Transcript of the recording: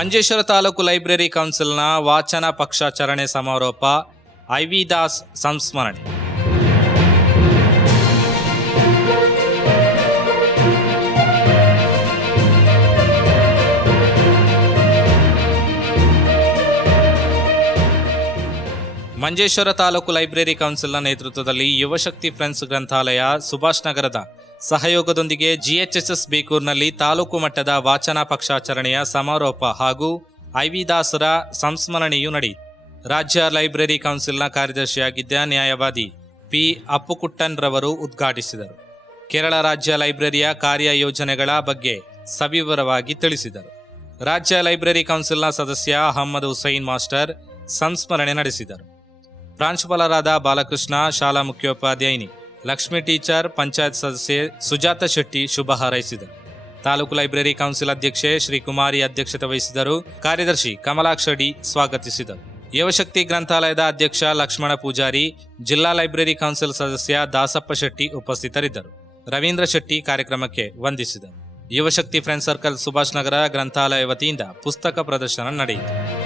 Manjeshwar taluk library ಕೌನ್ಸಿಲ್ನ ವಾಚನ ಪಕ್ಷಾಚರಣೆ ಸಮಾರೋಪ ಐವಿ ದಾಸ್ ಸಂಸ್ಮರಣೆ ಮಂಜೇಶ್ವರ ತಾಲೂಕು ಲೈಬ್ರರಿ ಕೌನ್ಸಿಲ್ನ ನೇತೃತ್ವದಲ್ಲಿ ಯುವಶಕ್ತಿ ಫ್ರೆಂಡ್ಸ್ ಗ್ರಂಥಾಲಯ ಸುಭಾಷ್ ನಗರದ ಸಹಯೋಗದೊಂದಿಗೆ ಜಿಎಚ್ಎಸ್ಎಸ್ ಬೇಕೂರ್ನಲ್ಲಿ ತಾಲೂಕು ಮಟ್ಟದ ವಾಚನ ಪಕ್ಷಾಚರಣೆಯ ಸಮಾರೋಪ ಹಾಗೂ ಐವಿದಾಸರ ಸಂಸ್ಮರಣೆಯು ನಡೆಯಿತು ರಾಜ್ಯ ಲೈಬ್ರರಿ ಕೌನ್ಸಿಲ್ನ ಕಾರ್ಯದರ್ಶಿಯಾಗಿದ್ದ ನ್ಯಾಯವಾದಿ ಪಿ. ಅಪ್ಪುಕುಟ್ಟನ್ ರವರು ಉದ್ಘಾಟಿಸಿದರು. ಕೇರಳ ರಾಜ್ಯ ಲೈಬ್ರರಿಯ ಕಾರ್ಯಯೋಜನೆಗಳ ಬಗ್ಗೆ ಸವಿವರವಾಗಿ ತಿಳಿಸಿದರು. ರಾಜ್ಯ ಲೈಬ್ರರಿ ಕೌನ್ಸಿಲ್ನ ಸದಸ್ಯ ಅಹಮ್ಮದ್ ಹುಸೈನ್ ಮಾಸ್ಟರ್ ಸಂಸ್ಮರಣೆ ನಡೆಸಿದರು. ಪ್ರಾಂಶುಪಾಲರಾದ ಬಾಲಕೃಷ್ಣ, ಶಾಲಾ ಮುಖ್ಯೋಪಾಧ್ಯಾಯಿನಿ, ಲಕ್ಷ್ಮಿ ಟೀಚರ್, ಪಂಚಾಯತ್ ಸದಸ್ಯೆ ಸುಜಾತ ಶೆಟ್ಟಿ ಶುಭ ಹಾರೈಸಿದರು. ತಾಲೂಕು ಲೈಬ್ರರಿ ಕೌನ್ಸಿಲ್ ಅಧ್ಯಕ್ಷೆ ಶ್ರೀಕುಮಾರಿ ಅಧ್ಯಕ್ಷತೆ ವಹಿಸಿದರು. ಕಾರ್ಯದರ್ಶಿ ಕಮಲಾಕ್ಷಡಿ ಸ್ವಾಗತಿಸಿದರು. ಯುವಶಕ್ತಿ ಗ್ರಂಥಾಲಯದ ಅಧ್ಯಕ್ಷ ಲಕ್ಷ್ಮಣ ಪೂಜಾರಿ, ಜಿಲ್ಲಾ ಲೈಬ್ರರಿ ಕೌನ್ಸಿಲ್ ಸದಸ್ಯ ದಾಸಪ್ಪ ಶೆಟ್ಟಿ ಉಪಸ್ಥಿತರಿದ್ದರು. ರವೀಂದ್ರ ಶೆಟ್ಟಿ ಕಾರ್ಯಕ್ರಮಕ್ಕೆ ವಂದಿಸಿದರು. ಯುವಶಕ್ತಿ ಫ್ರೆಂಡ್ ಸರ್ಕಲ್ ಸುಭಾಷ್ ನಗರ ಗ್ರಂಥಾಲಯ ವತಿಯಿಂದ ಪುಸ್ತಕ ಪ್ರದರ್ಶನ ನಡೆಯಿತು.